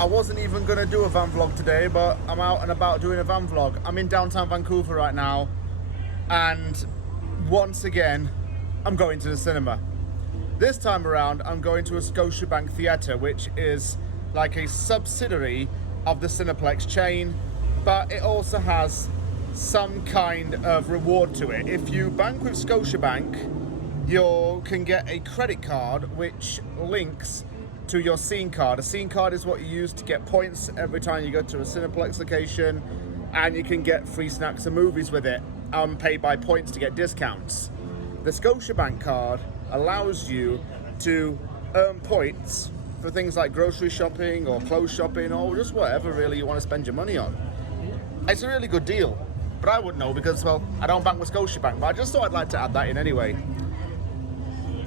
I wasn't even going to do a van vlog today, but I'm out and about doing a van vlog. I'm in downtown Vancouver right now, and once again, I'm going to the cinema. This time around, I'm going to a Scotiabank theatre, which is like a subsidiary of the Cineplex chain, but it also has some kind of reward to it. If you bank with Scotiabank, you can get a credit card which links to your scene card. A scene card is what you use to get points every time you go to a Cineplex location, and you can get free snacks and movies with it and pay by points to get discounts. The Scotiabank card allows you to earn points for things like grocery shopping or clothes shopping or just whatever really you want to spend your money on. It's a really good deal, but I wouldn't know because, well, I don't bank with Scotiabank, but I just thought I'd like to add that in anyway.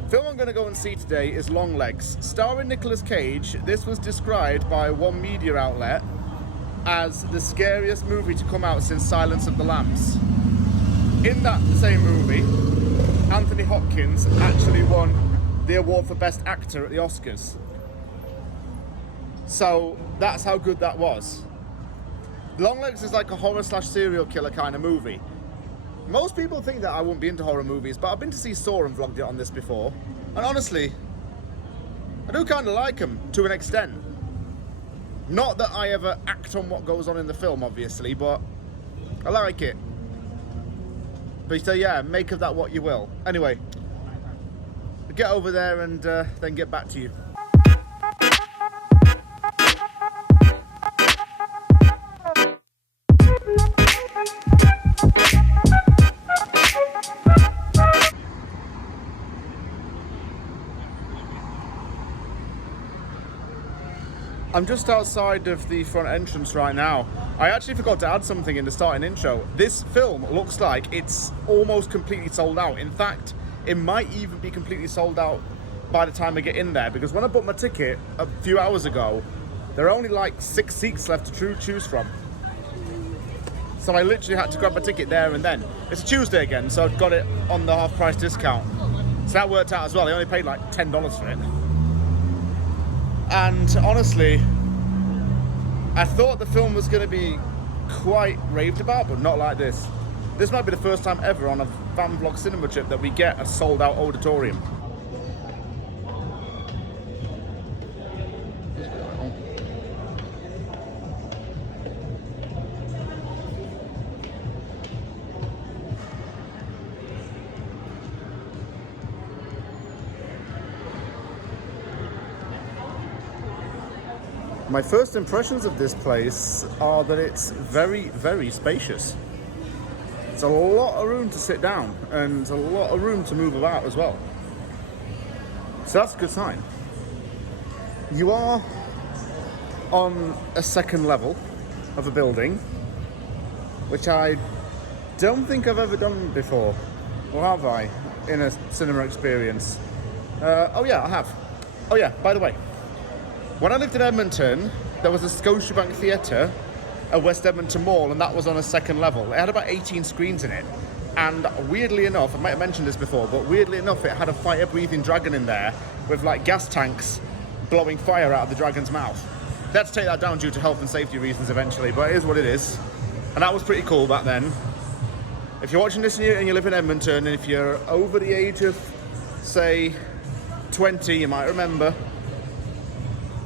The film I'm going to go and see today is Longlegs. Starring Nicolas Cage, this was described by one media outlet as the scariest movie to come out since Silence of the Lambs. In that same movie, Anthony Hopkins actually won the award for Best Actor at the Oscars. So that's how good that was. Longlegs is like a horror / serial killer kind of movie. Most people think that I won't be into horror movies, but I've been to see Saw and vlogged it on this before. And honestly, I do kind of like them to an extent. Not that I ever act on what goes on in the film, obviously, but I like it. But so yeah, make of that what you will. Anyway, get over there and then get back to you. I'm just outside of the front entrance right now. I actually forgot to add something in the starting intro. This film looks like it's almost completely sold out. In fact, it might even be completely sold out by the time I get in there, because when I booked my ticket a few hours ago, there are only like 6 seats left to choose from. So I literally had to grab my ticket there and then. It's a Tuesday again, so I've got it on the half price discount. So that worked out as well. I only paid like $10 for it. And honestly, I thought the film was going to be quite raved about, but not like this. This might be the first time ever on a van vlog cinema trip that we get a sold out auditorium. My first impressions of this place are that it's very, very spacious. It's a lot of room to sit down and a lot of room to move about as well. So that's a good sign. You are on a second level of a building, which I don't think I've ever done before. Or have I, in a cinema experience? Oh yeah, I have. Oh yeah, by the way, when I lived in Edmonton, there was a Scotiabank theatre at West Edmonton Mall, and that was on a second level. It had about 18 screens in it, and weirdly enough, I might have mentioned this before, but weirdly enough, it had a fire-breathing dragon in there with like gas tanks blowing fire out of the dragon's mouth. They had to take that down due to health and safety reasons eventually, but it is what it is. And that was pretty cool back then. If you're watching this and you live in Edmonton, and if you're over the age of, say, 20, you might remember.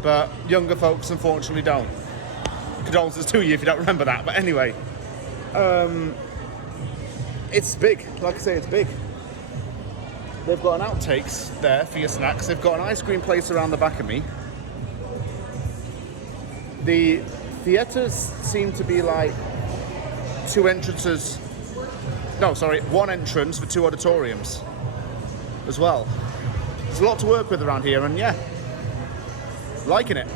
But younger folks unfortunately don't. Condolences to you if you don't remember that. But anyway, it's big. Like I say, it's big. They've got an outtakes there for your snacks. They've got an ice cream place around the back of me. The theatres seem to be like two entrances. No, sorry, one entrance for two auditoriums as well. There's a lot to work with around here, and yeah, liking it.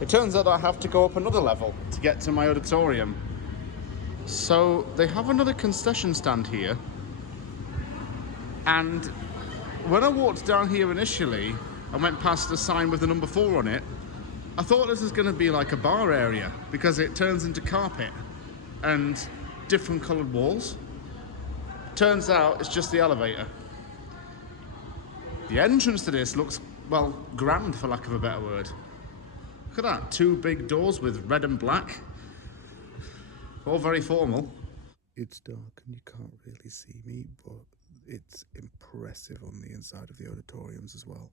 It turns out I have to go up another level to get to my auditorium. So they have another concession stand here. And when I walked down here initially, I went past a sign with the number 4 on it. I thought this was going to be like a bar area because it turns into carpet and different coloured walls. Turns out it's just the elevator. The entrance to this looks, well, grand for lack of a better word. Look at that, 2 big doors with red and black. All very formal. It's dark and you can't really see me, but it's impressive on the inside of the auditoriums as well.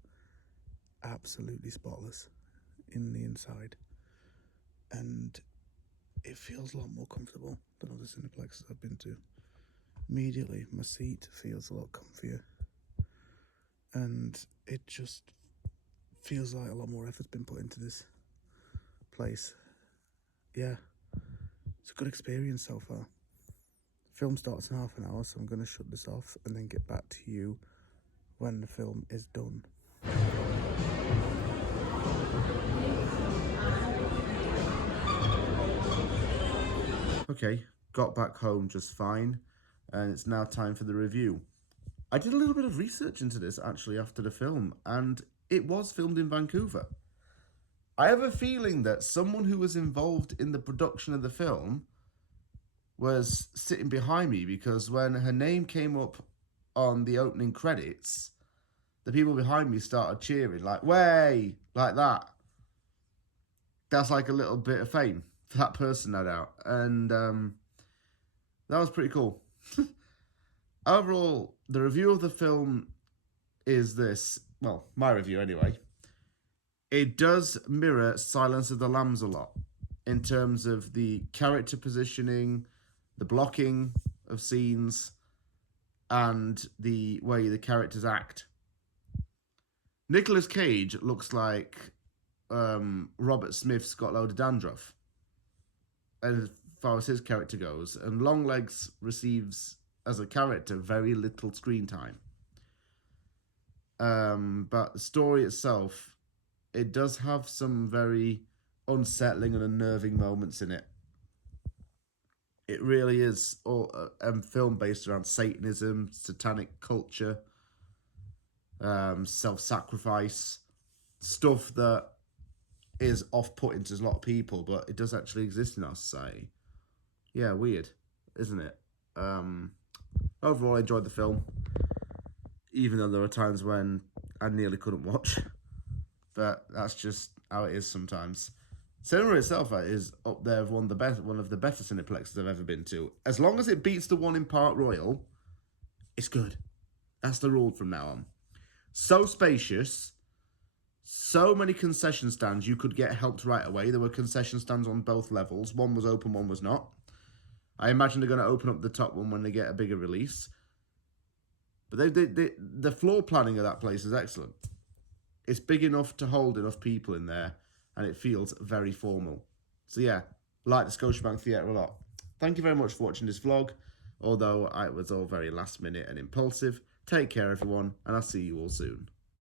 Absolutely spotless in the inside. And it feels a lot more comfortable than other cineplexes I've been to. Immediately, my seat feels a lot comfier. And it just feels like a lot more effort's been put into this place. Yeah, it's a good experience so far. Film starts in half an hour, so I'm going to shut this off and then get back to you when the film is done. Okay, got back home just fine, and it's now time for the review. I did a little bit of research into this actually after the film, and it was filmed in Vancouver. I have a feeling that someone who was involved in the production of the film was sitting behind me, because when her name came up on the opening credits, the people behind me started cheering, like, way, like that. That's like a little bit of fame for that person, no doubt. And that was pretty cool. Overall, the review of the film is this. Well, my review anyway. It does mirror Silence of the Lambs a lot in terms of the character positioning, the blocking of scenes, and the way the characters act. Nicolas Cage looks like Robert Smith's got a load of dandruff, as far as his character goes, and Longlegs receives, as a character, very little screen time. But the story itself, it does have some very unsettling and unnerving moments in it. It really is all a film based around Satanism, satanic culture, self-sacrifice, stuff that is off-putting to a lot of people, but it does actually exist in our society. Yeah, weird, isn't it? Overall, I enjoyed the film, even though there were times when I nearly couldn't watch. But that's just how it is sometimes. Cinema itself is up there with one of the better cineplexes I've ever been to. As long as it beats the one in Park Royal, it's good. That's the rule from now on. So spacious, so many concession stands, you could get helped right away. There were concession stands on both levels. One was open, one was not. I imagine they're going to open up the top one when they get a bigger release. But the floor planning of that place is excellent. It's big enough to hold enough people in there, and it feels very formal. So yeah, I like the Scotiabank Theatre a lot. Thank you very much for watching this vlog, although it was all very last minute and impulsive. Take care everyone, and I'll see you all soon.